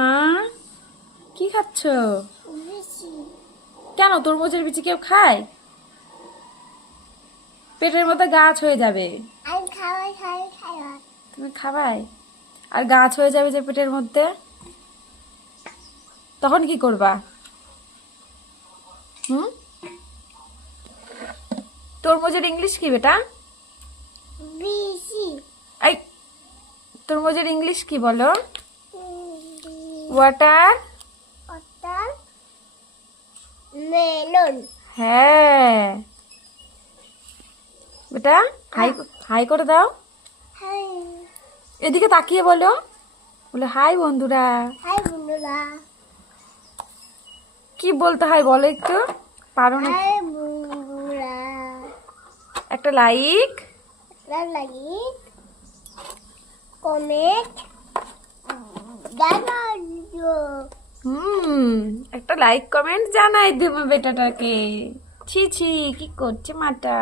মা কি খাচ্ছ? বিচি। কেন তরমুজের বিচি কেউ খায়? পেটের মধ্যে গাছ হয়ে যাবে। আমি খাওয়াই খাই খাওয়া। তুমি খাবাই আর গাছ হয়ে যাবে যে পেটের মধ্যে, তখন কি করবা? হুম, তরমুজের ইংলিশ কি বেটা? বিচি। এই, তরমুজের ইংলিশ কি বলো? ওয়াটার ওটার মেলন। হ্যাঁ বেটা, হাই হাই করে দাও। হাই এদিকে তাকিয়ে বলো, বলে হাই বন্ধুরা। হাই বন্ধুরা। কি বলতে হয় বলো একটু, পারো না? হাই বন্ধুরা। একটা লাইক, লাগি কমেন্ট জানাইও। একটা লাইক কমেন্ট জানাই দেবো বেটাটাকে। ছি ছি, কি করছে মাটা।